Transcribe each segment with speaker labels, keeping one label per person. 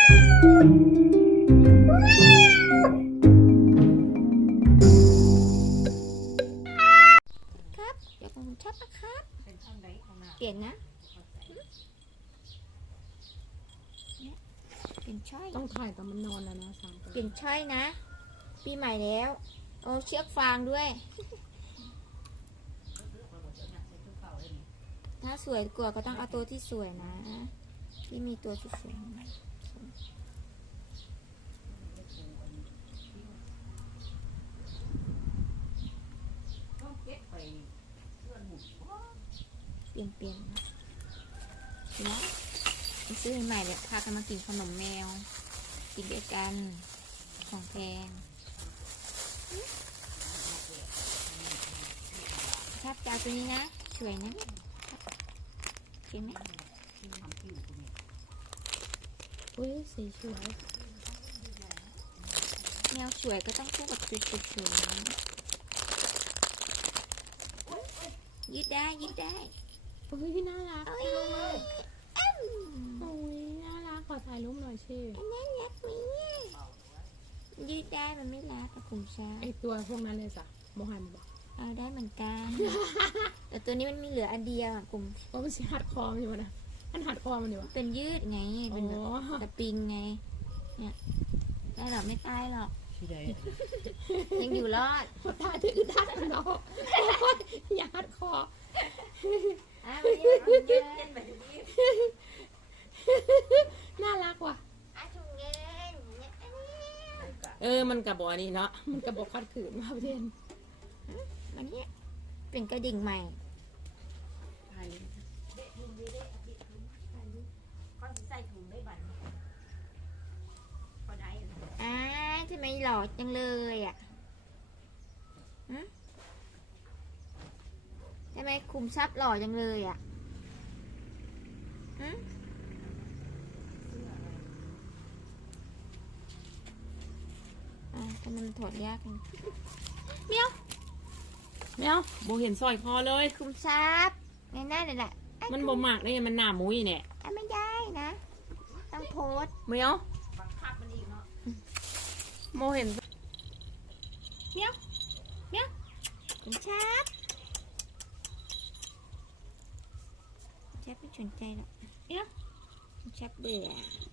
Speaker 1: ครับเดี๋ยวผมชัดนะครับเปลี่ยนนะเปลี่ยนช่อย
Speaker 2: ต้องถ่ายตอนมันนอนแล้วนะ3
Speaker 1: เปลี่ยนช่อยนะปีใหม่แล้วโอ้เชือกฟางด้วยถ้าสวยกว่าก็ต้องเอาตัวที่สวยนะที่มีตัวที่สวยเปลี่ยนนะเห็นไหมไปซื้อใหม่เลยพากันมากินขนมแมวกินด้วยกันของแพงชอบจ้าตัวนี้นะสวยนะเห็นไหม
Speaker 2: อุ้ยสีสวย
Speaker 1: แมวสวยก็ต้องคู่กับตัวสวยยืดได้
Speaker 2: อุ้ยน่ารักโอ้ยน่ารักขอถ่ายรูปหน่อยสิ
Speaker 1: น่ารักไหมเนี่ยยืดได้มันไม่รักกับผมช้า
Speaker 2: ไอตัวพวกนั้นเลยจ้ะโมหันบอก
Speaker 1: เอาได้เหมือนกันแต่ตัวนี้มันมีเหลืออันเดียวกลุ่ม
Speaker 2: ว่ามันสิหัดคอมันอยู่นะมันหัดคอมันอยู่
Speaker 1: เป็นยืดไงเป็นแบบสปริงไงเนี่ยได้หรอไม่ตายหรอกยังอยู่รอด
Speaker 2: ตาถือด้านเนาะอย่าหัดคอน่ารักว่ะมันกระบอกนี่เนาะมันกระบอกคัดขืนมาเพื่อน
Speaker 1: มันเนี้ยเป็นกระดิ่งใหม่ทำไมหล่อจังเลยอ่ะทำไมคุมทรัพย์หล่อจังเลยอ่ะทำไมมันถอดยากจังเมียว
Speaker 2: โบเห็นซอยคอเลย
Speaker 1: คุมทรัพย์ง่ายๆเลยแหละ
Speaker 2: มันบ่หมักได้ยังมันหน้ามุ้ยเนี่ย
Speaker 1: ไม่ได้นะต้องโพส
Speaker 2: เมียวโมเห็น
Speaker 1: เมียวคุมทรัพย์ไม่สนใจหรอกชับเบื่อ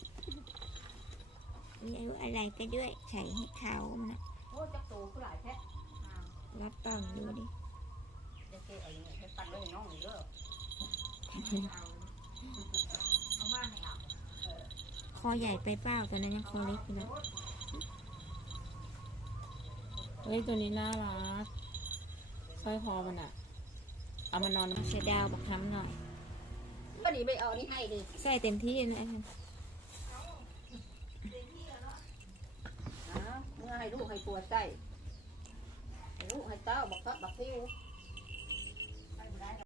Speaker 1: มีอายุอะไรก็ด้วยใส่ให้เขามันนะจับโตก็หลายแท้รับปังดูดิคอใหญ่ไปเปล่าตัวนั้นยังคอเล็กอยู่เลย
Speaker 2: เฮ้ยตัวนี้น่ารักสร้อยคอมันอะเอามันนอน
Speaker 1: เสียดาวบอกทำหน่อย
Speaker 3: ก็ดีไปเอานี่ให้ดิ
Speaker 1: ใส่เต็มที่เลยนะ
Speaker 3: เมื่อให้ลูกให้ปวดใจให้ลูกให้เต้าบักซิว